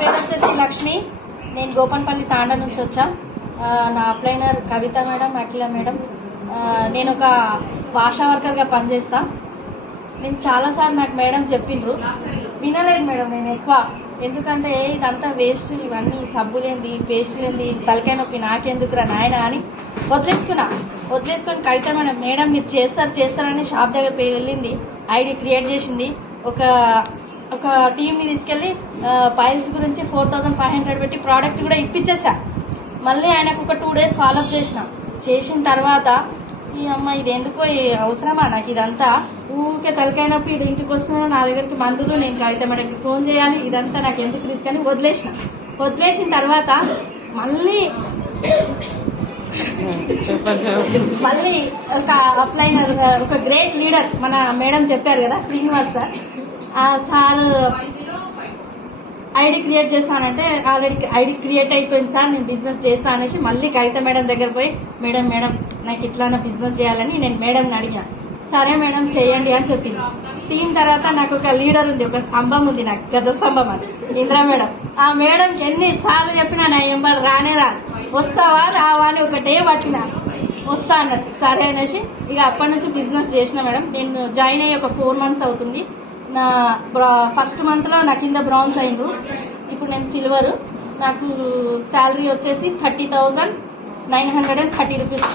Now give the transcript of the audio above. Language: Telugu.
పేరు వచ్చేసి లక్ష్మి. నేను గోపన్పల్లి తాండా నుంచి వచ్చా. నా అప్లైనర్ కవిత మేడం, అఖిల మేడం. నేను ఒక భాషా వర్కర్గా పనిచేస్తా. నేను చాలాసార్లు నాకు మేడం చెప్పిండ్రు, వినలేదు మేడం నేను ఎక్కువ. ఎందుకంటే ఇదంతా వేస్ట్, ఇవన్నీ సబ్బులేంది, పేస్టులేంది, తలకాయ నొప్పి నాకెందుకురా నాయన అని వదిలేసుకొని కవిత మేడం మీరు చేస్తారని షాప్ దగ్గర వెళ్ళింది. ఐడి క్రియేట్ చేసింది. ఒక టీమ్ని తీసుకెళ్ళి ఫైల్స్ గురించి 4500 పెట్టి ప్రోడక్ట్ కూడా ఇప్పించేసా. మళ్ళీ ఆయనకు ఒక 2 days ఫాలోఅప్ చేసిన తర్వాత ఈ అమ్మ ఇది ఎందుకో అవసరమా నాకు ఇదంతా, ఊరికే తలకాయ నొప్పి ఇది ఇంటికి వస్తున్నాను నా దగ్గరికి మందులు, నేను కవిత మేడంకి ఫోన్ చేయాలి, ఇదంతా నాకు ఎందుకు రిస్క్ అని వదిలేసిన తర్వాత మళ్ళీ ఒక అప్లైనర్, ఒక గ్రేట్ లీడర్ మన మేడం చెప్పారు కదా శ్రీనివాస్ సార్, ఆ సార్ ఐడి క్రియేట్ చేస్తానంటే ఆల్రెడీ ఐడి క్రియేట్ అయిపోయింది సార్, నేను బిజినెస్ చేస్తా అనేసి మళ్ళీ కవిత మేడం దగ్గర పోయి మేడం నాకు ఇట్లా బిజినెస్ చేయాలని నేను మేడంని అడిగా. సరే మేడం చేయండి అని చెప్పింది. టీం తర్వాత నాకు ఒక లీడర్ ఉంది, ఒక స్తంభం ఉంది నాకు, గజ స్తంభం అది ఇంద్రా మేడం. ఆ మేడం ఎన్నిసార్లు చెప్పినా నా ఎంబడి రానే వస్తావా రావా అని ఒకటే పట్టినా, వస్తా అన్నది. సరే అనేసి ఇక అప్పటి నుంచి బిజినెస్ చేసిన మేడం. నేను జాయిన్ అయ్యి ఒక 4 months అవుతుంది. నా ఫస్ట్ మంత్లో నా కింద బ్రాంజ్ అయిండు, ఇప్పుడు నేను సిల్వర్. నాకు శాలరీ వచ్చేసి 30,930 రూపీస్.